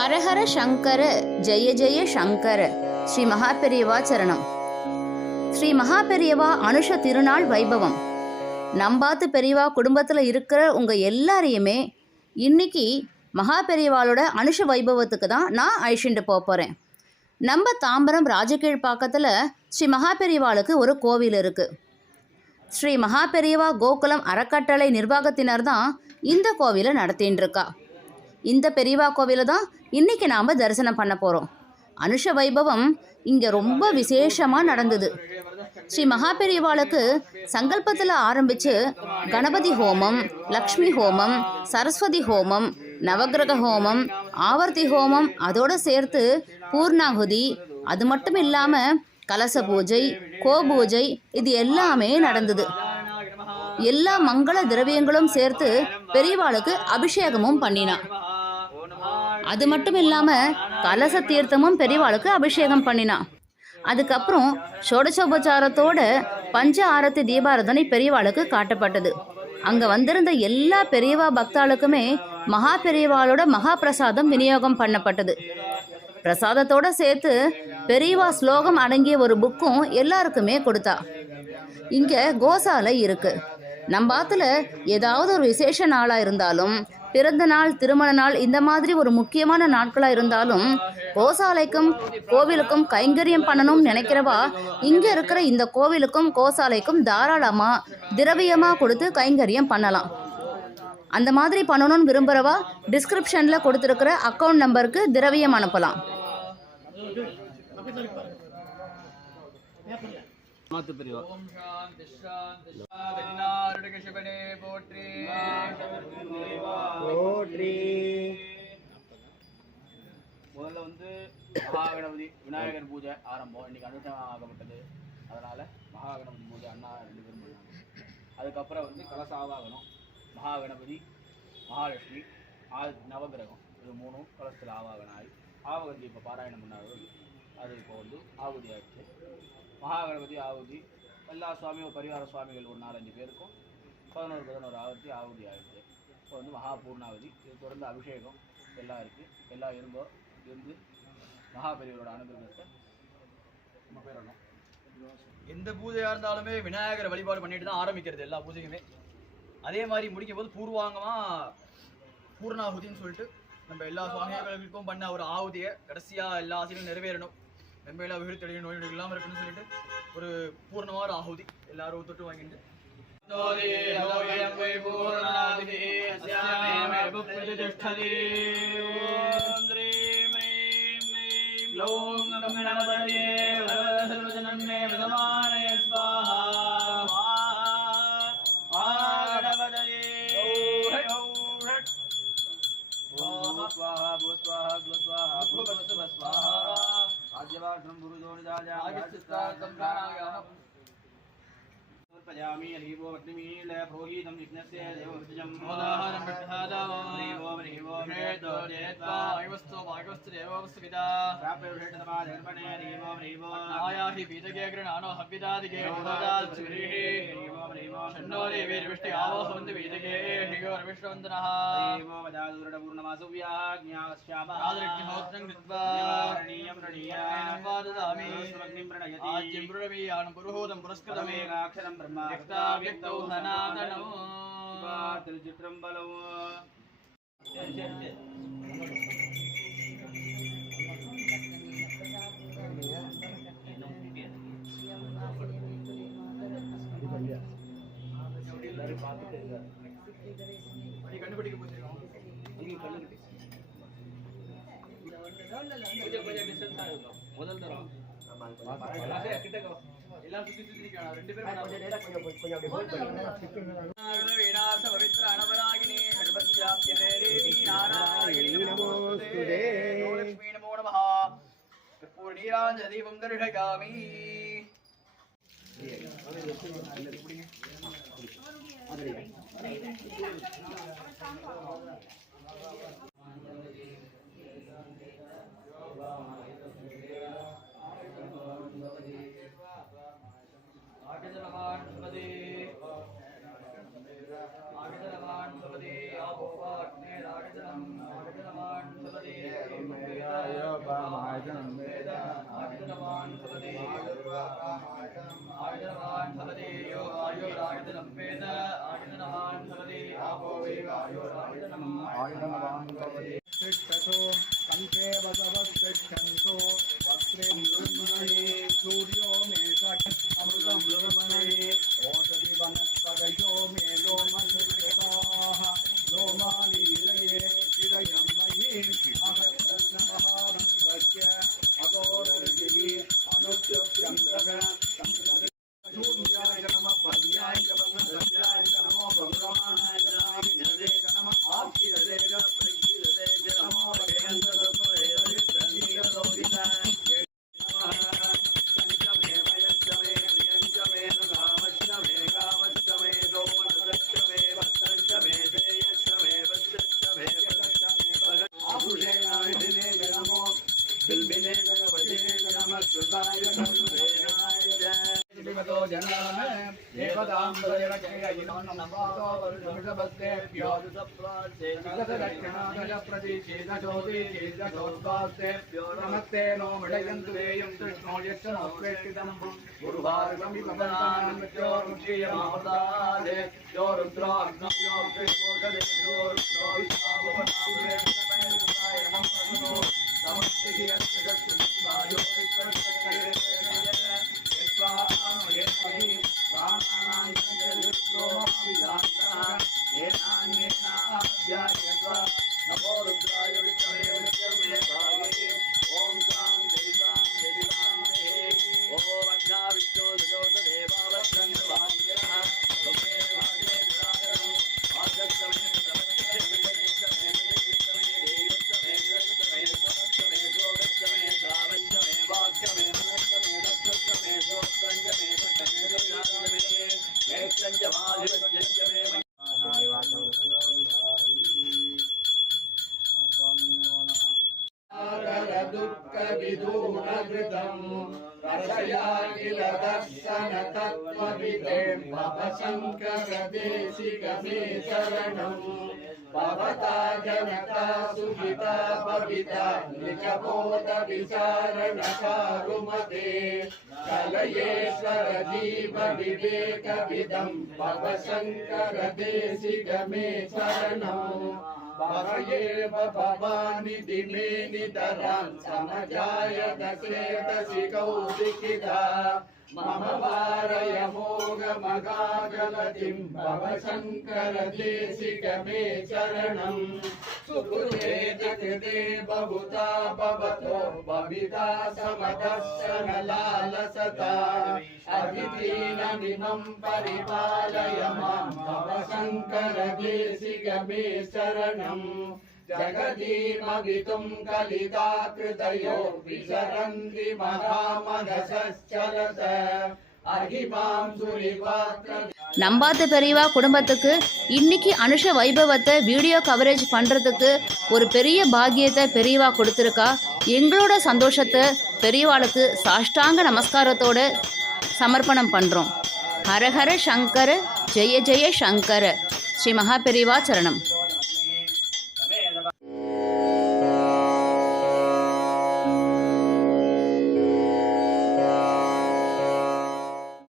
ஹரஹர சங்கர ஜெய ஜெய சங்கர. ஸ்ரீ மகாபெரியவா சரணம். ஸ்ரீ மகாபெரியவா அனுஷ திருநாள் வைபவம். நம்பாத்து பெரியவா குடும்பத்தில் இருக்கிற உங்கள் எல்லாரையுமே இன்னைக்கு மகாபெரியவாளோட அனுஷ வைபவத்துக்கு தான் நான் அழிச்சுட்டு போக போகிறேன் நம்ம தாம்பரம் ராஜகீழ் பக்கத்தில் ஸ்ரீ மகாபெரியவாளுக்கு ஒரு கோவில் இருக்குது ஸ்ரீ மகாபெரியவா கோகுலம் அறக்கட்டளை நிர்வாகத்தினர் தான் இந்த கோவிலை நடத்தின்னு இருக்கா இந்த பெரியவா கோவிலை தான் இன்னைக்கு நாம் தரிசனம் பண்ண போகிறோம் அனுஷ வைபவம் இங்கே ரொம்ப விசேஷமாக நடந்தது. ஸ்ரீ மகா பெரியவாளுக்கு சங்கல்பத்தில் ஆரம்பித்து கணபதி ஹோமம் லக்ஷ்மி ஹோமம் சரஸ்வதி ஹோமம் நவக்கிரக ஹோமம் ஆவர்த்தி ஹோமம் அதோடு சேர்த்து பூர்ணாகுதி அது மட்டும் இல்லாமல் கலச பூஜை கோபூஜை இது எல்லாமே நடந்தது. எல்லா மங்கள திரவியங்களும் சேர்த்து பெரியவாளுக்கு அபிஷேகமும் பண்ணினான். அது மட்டும் இல்லாம கலச தீர்த்தமும் பெரியவாளுக்கு அபிஷேகம் பண்ணினான் அதுக்கப்புறம் ஷோடசோபச்சாரத்தோட பஞ்ச ஆரத்தி தீபாரதனை பெரியவாளுக்கு காட்டப்பட்டது. அங்க வந்திருந்த எல்லா பெரியவா பக்தாளுக்குமே மகா பெரியவாளோட மகா பிரசாதம் விநியோகம் பண்ணப்பட்டது. பிரசாதத்தோட சேர்த்து பெரியவா ஸ்லோகம் அடங்கிய ஒரு புக்கும் எல்லாருக்குமே கொடுத்தா. இங்க கோசாலை இருக்கு. நம்ம ஆத்துல ஏதாவது ஒரு விசேஷ நாளா இருந்தாலும் பிறந்த நாள் திருமண நாள் இந்த மாதிரி ஒரு முக்கியமான நாட்களாக இருந்தாலும் கோசாலைக்கும் கோவிலுக்கும் கைங்கரியம் பண்ணணும்னு நினைக்கிறவா இங்கே இருக்கிற இந்த கோவிலுக்கும் கோசாலைக்கும் தாராளமாக திரவியமாக கொடுத்து கைங்கரியம் பண்ணலாம். அந்த மாதிரி பண்ணணும்னு விரும்புகிறவா டிஸ்கிரிப்ஷனில் கொடுத்துருக்கிற அக்கௌண்ட் நம்பருக்கு திரவியம் அனுப்பலாம். மாத்து பிரிவா. ஆரம்பம். இன்னைக்கு அனுஷ்டானம் ஆகப்பட்டது. அதனால் மகா கணபதி பூஜை அண்ணா ரெண்டு பேரும் பண்ணாங்க அதுக்கப்புறம் வந்து கலசாவாகணும். மகா மகாகணபதி மகாலட்சுமி ஆ நவகிரகம். இது மூணும் கலசத்தில் ஆவாகனம் ஆகி ஆவகத்தி இப்போ பாராயணம் பண்ணாரு அது இப்போ வந்து ஆகுதி மகா கணபதி ஆகுதி எல்லா சுவாமியும் பரிவார சுவாமிகள் ஒரு நாலஞ்சு பேருக்கும் பதினோரு பதினோரு ஆகுதி ஆகுதி ஆகிடுச்சு இப்போ வந்து மகா பூர்ணாவதி இது தொடர்ந்து அபிஷேகம் எல்லாம் இருக்குது எல்லாம் இருந்தோ இருந்து மகாபெரியவரோட அனுகிரகத்தை எந்த பூஜையா இருந்தாலுமே விநாயகரை வழிபாடு பண்ணிட்டு தான் ஆரம்பிக்கிறது எல்லா பூஜையுமே. அதே மாதிரி முடிக்கும் போது பூர்வாங்கமா பூர்ணாகுதின்னு சொல்லிட்டு நம்ம எல்லா சுவாமிகளுக்கும் பண்ண ஒரு ஆகுதியை கடைசியா எல்லா ஆசைகளும் நிறைவேறணும். வெம்பையில வீடு தெளிய நோய் நொடி இல்லாம இருக்கணும்னு சொல்லிட்டு ஒரு பூர்ணமான ஆகுதி எல்லாரும் தொட்டு வாங்கிட்டு. पजामि हरिवो अग्निमील प्रोहितं यज्ञस्य देवमृतजं मोदाहरं प्रधादावो हरिवो हरिवो भेदो देत्वा वायुवस्तु वायुवस्तु देवोऽस्तु पिता प्राप्य हरिवो हरिवो आयाहि पीतके गृणानो हव्यदादिके विहोदात् सुरीः हरिवो हरिवो षण्णो देवीर्विष्टि आवो हवन्तु पीतके श्रीयोर्विष्णवन्तनः हरिवो वदादुरडपूर्णमासव्याज्ञास्यामः आदृग्निहोत्रं कृत्वा रणीयं रणीयान् கண்டுபிடிக்க போச்சிருக்கோம் கொஞ்சம் கொஞ்சம் டிஸ்டன்ஸா முதல் தரம் நாராயணி நமோ நமः தர்ஷகாமி ஆகஜலவான் சுமதே ஆகஜலவான் சுமதே ஆபோவா அக்னே ராகஜலம் विमतो जन्म देवतां प्रजनकेयिनोन्नमृतभस्तेभ्यो दुसप्रचेदचोदिचेदचोद्भास्तेभ्यो नमस्ते नो मृडयन्तु देयं कृष्णो यश्च न प्रेक्षितं गुरुभार्गमिपदान्मृत्योर्मुषीयमाहृतादे यो रुद्राग्नो यो कृष्णो रुद्रो विश्वापनाय नमो नमस्ते यस्य गच्छति वायो विश्वस्य ప్రాణానాయ दुःखविदूरवृतम् रसया किल दर्शन तत्त्वविदे भवशङ्करदेशिगमे शरणम् भवता जनता सुहिता भविता निजबोधविचारणचारुमते कलयेश्वर जीव विवेकविदम् भवशङ्करदेशिगमे शरणम् भवानिधि मे नितरां समजाय दशेतसि कौशिकिता मम वारय मोघमगागलतिं भव शङ्करदेशिकमे चरणम् सुकृते जगते बहुता भवत भविता समदर्शन लालसता अभिदीनमिमं परिपालय मां भव शङ्कर देशिकमे शरणम् जगदीमवितुं कलिता कृतयो विचरन्ति महामनसश्चलत अहिमां सुरिपात्र நம்பாத்து பெரியவா குடும்பத்துக்கு இன்னைக்கு அனுஷ வைபவத்தை வீடியோ கவரேஜ் பண்ணுறதுக்கு ஒரு பெரிய பாக்கியத்தை பெரியவா கொடுத்துருக்கா எங்களோட சந்தோஷத்தை பெரியவாளுக்கு சாஷ்டாங்க நமஸ்காரத்தோடு சமர்ப்பணம் பண்ணுறோம் ஹரஹர சங்கர ஜெய ஜெய சங்கர. ஸ்ரீ மகா பெரிவா சரணம்.